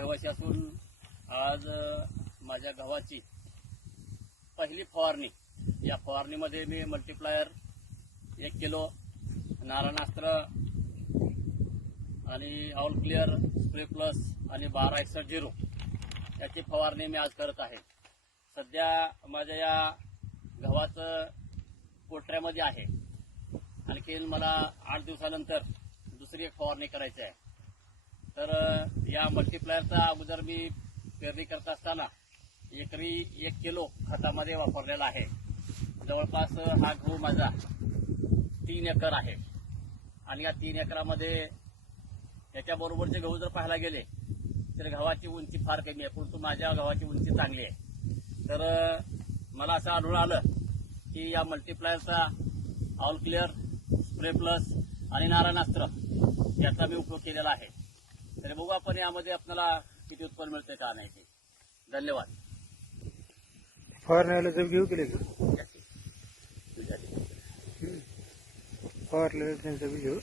रहिवासी असून आज माझ्या गव्हाची पहिली फवारणी, या फवारणीमध्ये मी मल्टीप्लायर 1 किलो, नारळास्त्र आणि ऑल क्लिअर स्प्रे प्लस आणि 1261 याची फवारणी मी आज करत आहे। सध्या माझ्या या गव्हाचं पोटऱ्यामध्ये आहे। आणखीन मला 8 दिवसानंतर दुसरी एक फवारणी करायची आहे। तर या मल्टीप्लायरचा अगोदर मी पेरणी करत असताना एकरी 1 किलो खतामध्ये वापरलेला आहे। जवळपास हा गहू माझा 3 एकर आहे आणि या 3 एकरामध्ये याच्याबरोबरचे गहू जर पाहायला गेले तर गव्हाची उंची फार कमी आहे, परंतु माझ्या गव्हाची उंची चांगली आहे। तर मला असं आढळून आलं की या मल्टीप्लायरचा ऑल क्लिअर, स्प्रे प्लस आणि नारळास्त्र याचा मी उपयोग केलेला आहे। तर बघू आपण यामध्ये आपल्याला किती उत्पन्न मिळते का नाही ते। धन्यवाद। फवारण्याला जब घेऊ केले का फवारलेलं त्यांचं बी घेऊ।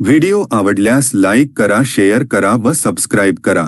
व्हिडिओ आवडल्यास लाईक करा, शेअर करा व सबस्क्राईब करा।